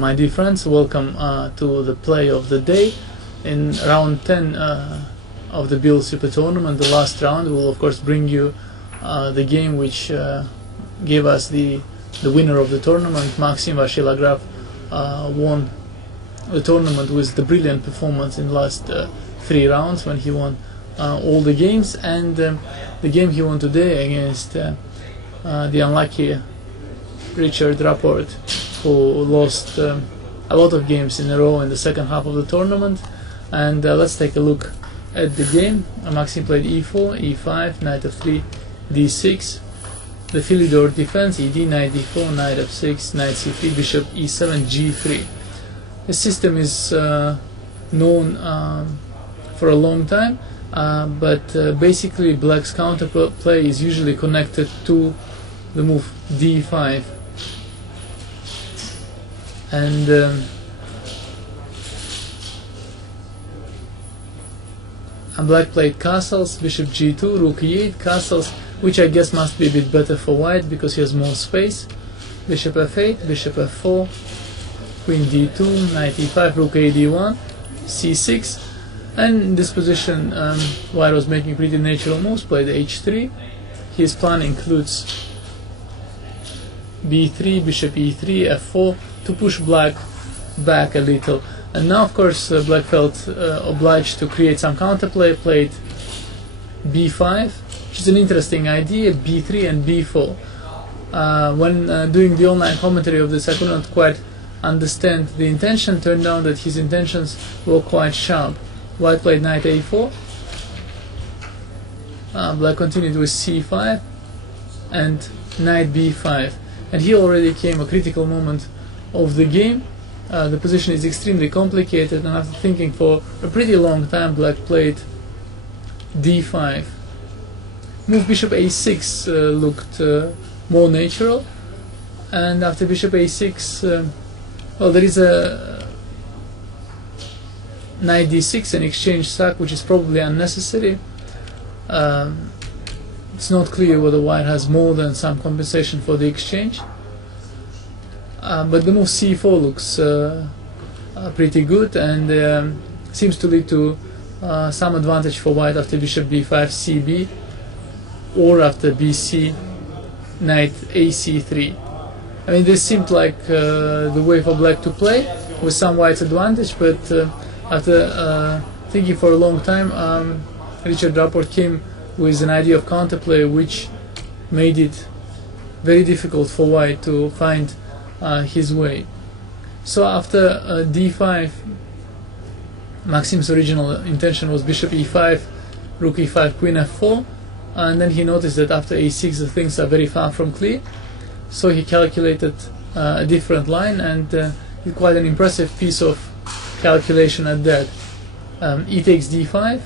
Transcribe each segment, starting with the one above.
My dear friends, welcome to the play of the day. In round 10 of the Biel Super Tournament, the last round, we will of course bring you the game which gave us the winner of the tournament. Maxim Vachier-Lagrave won the tournament with the brilliant performance in the last 3 rounds when he won all the games, and the game he won today against the unlucky Rapport, who lost a lot of games in a row in the second half of the tournament. And let's take a look at the game. Maxim played e4, e5, knight f3, d6, the Philidor defense, ed, knight d4, knight f6, knight c3, bishop e7, g3. The system is known for a long time, but basically black's counterplay is usually connected to the move d5. And black played castles, bishop g2, rook e8, castles, which I guess must be a bit better for white because he has more space. Bishop f8, bishop f4, queen d2, knight e5, rook a d1, c6. And in this position, white was making pretty natural moves, played h3. His plan includes b3, bishop e3, f4, to push black back a little. And now of course black felt obliged to create some counterplay, played b5, which is an interesting idea, b3 and b4. When doing the online commentary of this, I could not quite understand the intention. Turned out that his intentions were quite sharp. White played knight a4, black continued with c5 and knight b5, and here already came a critical moment of the game. The position is extremely complicated, and after thinking for a pretty long time, black played d5. Move bishop a6 looked more natural, and after bishop a6, well, there is a knight d6, an exchange sack, which is probably unnecessary. It's not clear whether white has more than some compensation for the exchange. But the move c4 looks pretty good, and seems to lead to some advantage for white after bishop b5, cb, or after bc, knight ac3. I mean, this seemed like the way for black to play, with some white's advantage, but after thinking for a long time, Rapport came with an idea of counterplay which made it very difficult for white to find his way. So after d5, Maxim's original intention was bishop e5, rook e5, queen f4, and then he noticed that after a6 the things are very far from clear, so he calculated a different line, and did quite an impressive piece of calculation at that. E takes d5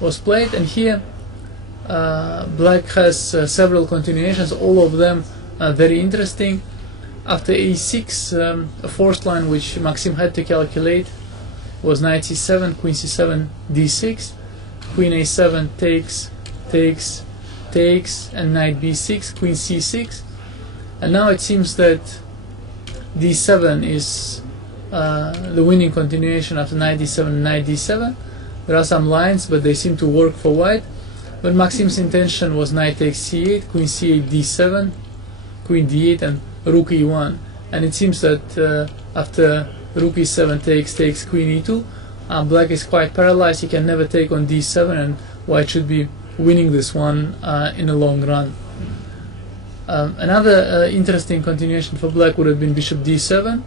was played, and here black has several continuations, all of them very interesting. After a6, a fourth line which Maxim had to calculate was knight c7, queen c7, d6, queen a7 takes, and knight b6, queen c6. And now it seems that d7 is the winning continuation after knight d7 and knight d7. There are some lines, but they seem to work for white. But Maxim's intention was knight takes c8, queen c8, d7, queen d8, and rook e1, and it seems that after rook e7 takes queen e2, black is quite paralyzed. He can never take on d7, and white should be winning this one in a long run. Another interesting continuation for black would have been bishop d7,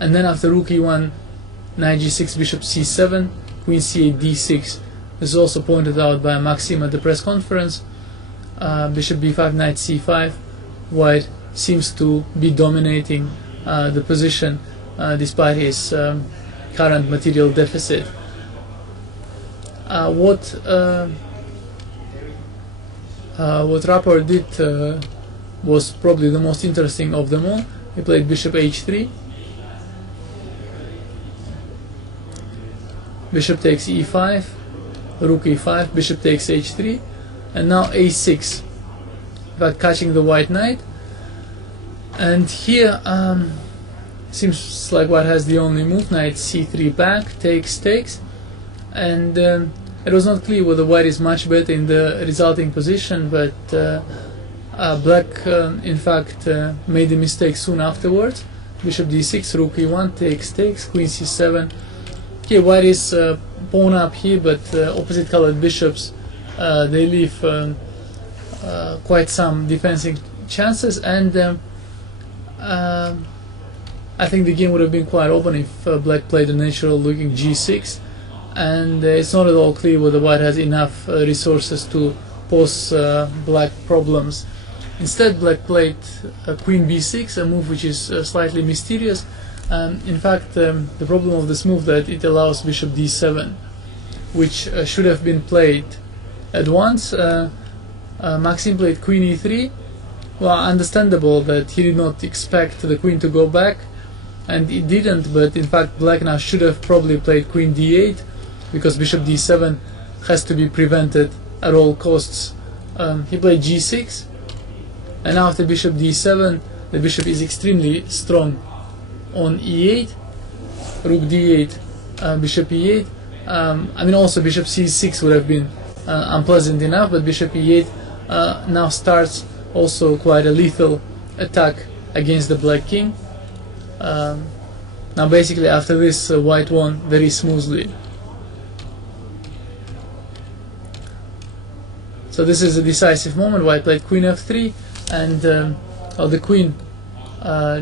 and then after rook e1, knight g6, bishop c7, queen c8, d6. This is also pointed out by Maxim at the press conference. Bishop b5, knight c5. White seems to be dominating the position despite his current material deficit. What Rapport did was probably the most interesting of them all. He played bishop h3, bishop takes e5, rook e5, bishop takes h3, and now a6, but catching the white knight. And here seems like white has the only move. Knight c3 back, takes, and it was not clear whether white is much better in the resulting position, but black in fact made a mistake soon afterwards. Bishop d6, rook e1, takes, queen c7. Here white is pawn up here, but opposite colored bishops they leave quite some defensive chances, and I think the game would have been quite open if black played a natural looking g6, and it's not at all clear whether white has enough resources to pose black problems. Instead, black played queen b6, a move which is slightly mysterious. In fact, the problem of this move that it allows bishop d7, which should have been played at once. Maxim played queen e3. Well, understandable that he did not expect the queen to go back, and it didn't, but in fact black now should have probably played queen d8, because bishop d7 has to be prevented at all costs. He played g6, and after bishop d7 the bishop is extremely strong on e8, rook d8, bishop e8. I mean, also bishop c6 would have been unpleasant enough, but bishop e8 now starts also quite a lethal attack against the black king. Now basically after this white won very smoothly. So this is a decisive moment. White played queen f3, and the queen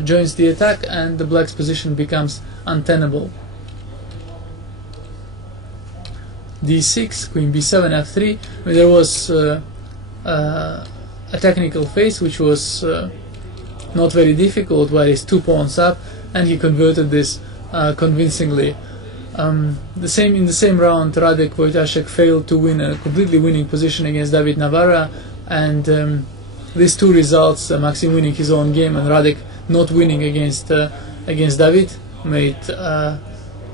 joins the attack, and the black's position becomes untenable. d6, queen b7, f3. There was a technical phase which was not very difficult, where he's 2 pawns up, and he converted this convincingly. In the same round, Radek Wojtaszek failed to win a completely winning position against David Navarra, and these two results, Maxim winning his own game and Radek not winning against David, made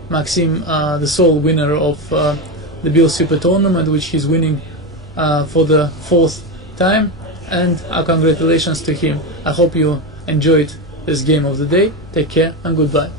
Maxim the sole winner of the Biel Super Tournament, which he's winning for the 4th time, and our congratulations to him. I hope you enjoyed this game of the day. Take care and goodbye.